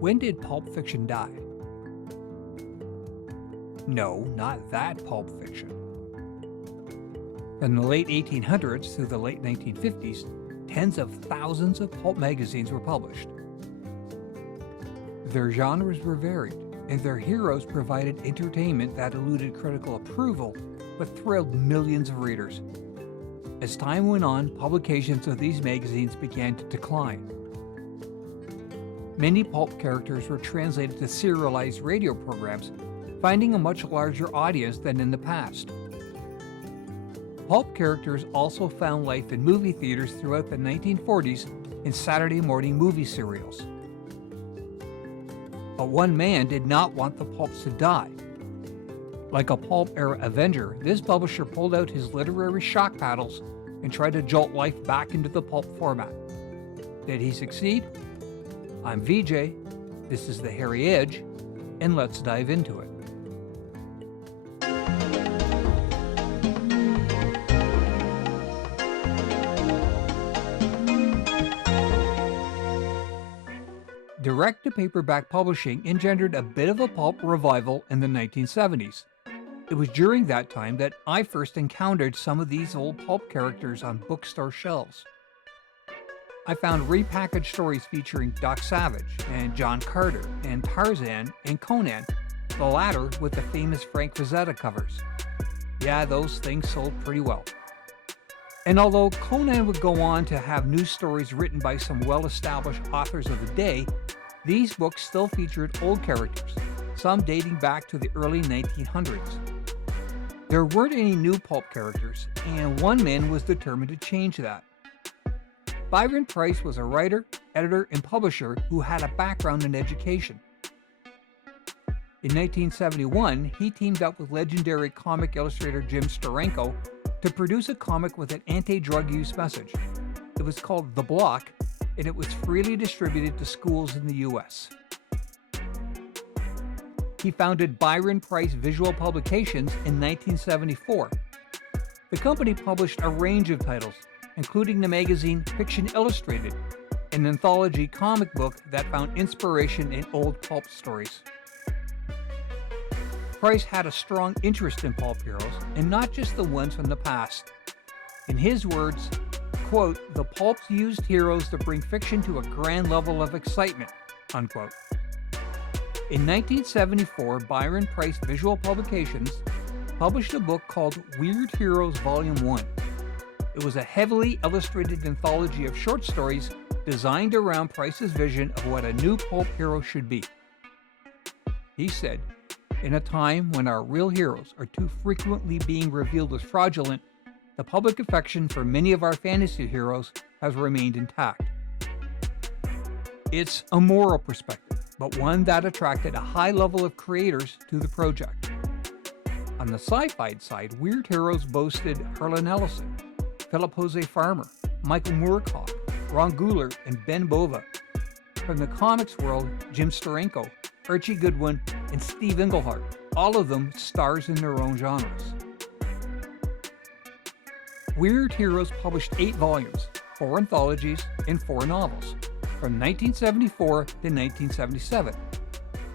When did pulp fiction die? No, not that pulp fiction. From the late 1800s through the late 1950s, tens of thousands of pulp magazines were published. Their genres were varied, and their heroes provided entertainment that eluded critical approval but thrilled millions of readers. As time went on, publications of these magazines began to decline. Many pulp characters were translated to serialized radio programs, finding a much larger audience than in the past. Pulp characters also found life in movie theaters throughout the 1940s in Saturday morning movie serials. But one man did not want the pulps to die. Like a pulp-era Avenger, this publisher pulled out his literary shock paddles and tried to jolt life back into the pulp format. Did he succeed? I'm VJ, this is The Hairy Edge, and let's dive into it. Direct-to-paperback publishing engendered a bit of a pulp revival in the 1970s. It was during that time that I first encountered some of these old pulp characters on bookstore shelves. I found repackaged stories featuring Doc Savage and John Carter and Tarzan and Conan, the latter with the famous Frank Frazetta covers. Yeah, those things sold pretty well. And although Conan would go on to have new stories written by some well-established authors of the day, these books still featured old characters, some dating back to the early 1900s. There weren't any new pulp characters, and one man was determined to change that. Byron Price was a writer, editor, and publisher who had a background in education. In 1971, he teamed up with legendary comic illustrator Jim Steranko to produce a comic with an anti-drug use message. It was called The Block, and it was freely distributed to schools in the U.S. He founded Byron Price Visual Publications in 1974. The company published a range of titles, including the magazine Fiction Illustrated, an anthology comic book that found inspiration in old pulp stories. Price had a strong interest in pulp heroes, and not just the ones from the past. In his words, quote, "The pulps used heroes to bring fiction to a grand level of excitement," unquote. In 1974, Byron Price Visual Publications published a book called Weird Heroes Volume 1. It was a heavily illustrated anthology of short stories designed around Price's vision of what a new pulp hero should be. He said, "In a time when our real heroes are too frequently being revealed as fraudulent, the public affection for many of our fantasy heroes has remained intact." It's a moral perspective, but one that attracted a high level of creators to the project. On the sci-fi side, Weird Heroes boasted Harlan Ellison, Philip Jose Farmer, Michael Moorcock, Ron Guler, and Ben Bova. From the comics world, Jim Steranko, Archie Goodwin, and Steve Englehart, all of them stars in their own genres. Weird Heroes published 8 volumes, 4 anthologies, and 4 novels, from 1974 to 1977.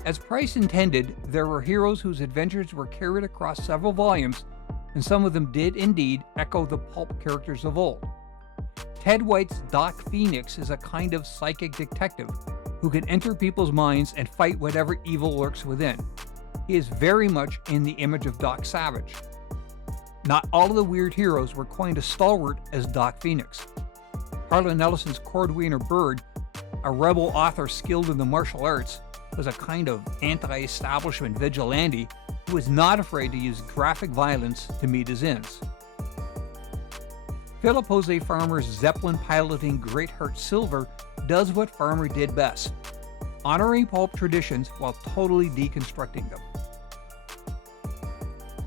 As Price intended, there were heroes whose adventures were carried across several volumes, and some of them did indeed echo the pulp characters of old. Ted White's Doc Phoenix is a kind of psychic detective who can enter people's minds and fight whatever evil lurks within. He is very much in the image of Doc Savage. Not all of the Weird Heroes were quite as stalwart as Doc Phoenix. Harlan Ellison's Cordwainer Bird, a rebel author skilled in the martial arts, was a kind of anti-establishment vigilante who was not afraid to use graphic violence to meet his ends. Philip Jose Farmer's Zeppelin-piloting Greatheart Silver does what Farmer did best, honoring pulp traditions while totally deconstructing them.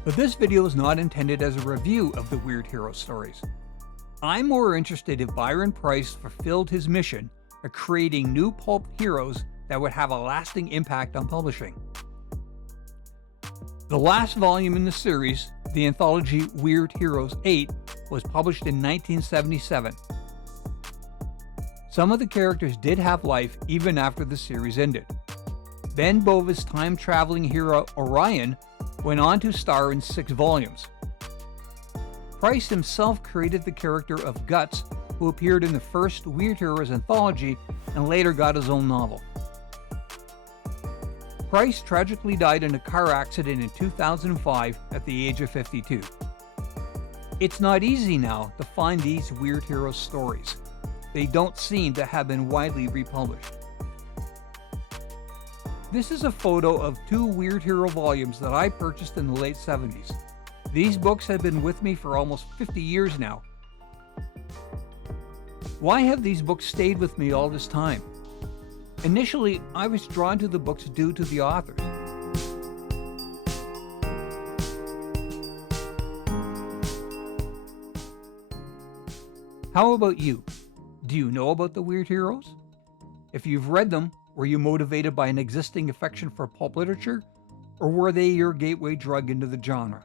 But this video is not intended as a review of the Weird Hero stories. I'm more interested if Byron Price fulfilled his mission of creating new pulp heroes that would have a lasting impact on publishing. The last volume in the series, the anthology Weird Heroes 8, was published in 1977. Some of the characters did have life even after the series ended. Ben Bova's time-traveling hero Orion went on to star in 6 volumes. Price himself created the character of Guts, who appeared in the first Weird Heroes anthology and later got his own novel. Price tragically died in a car accident in 2005 at the age of 52. It's not easy now to find these Weird Heroes stories. They don't seem to have been widely republished. This is a photo of 2 Weird Hero volumes that I purchased in the late 70s. These books have been with me for almost 50 years now. Why have these books stayed with me all this time? Initially, I was drawn to the books due to the authors. How about you? Do you know about the Weird Heroes? If you've read them, were you motivated by an existing affection for pulp literature, or were they your gateway drug into the genre?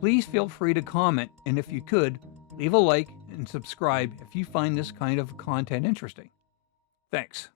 Please feel free to comment, and if you could, leave a like and subscribe if you find this kind of content interesting. Thanks.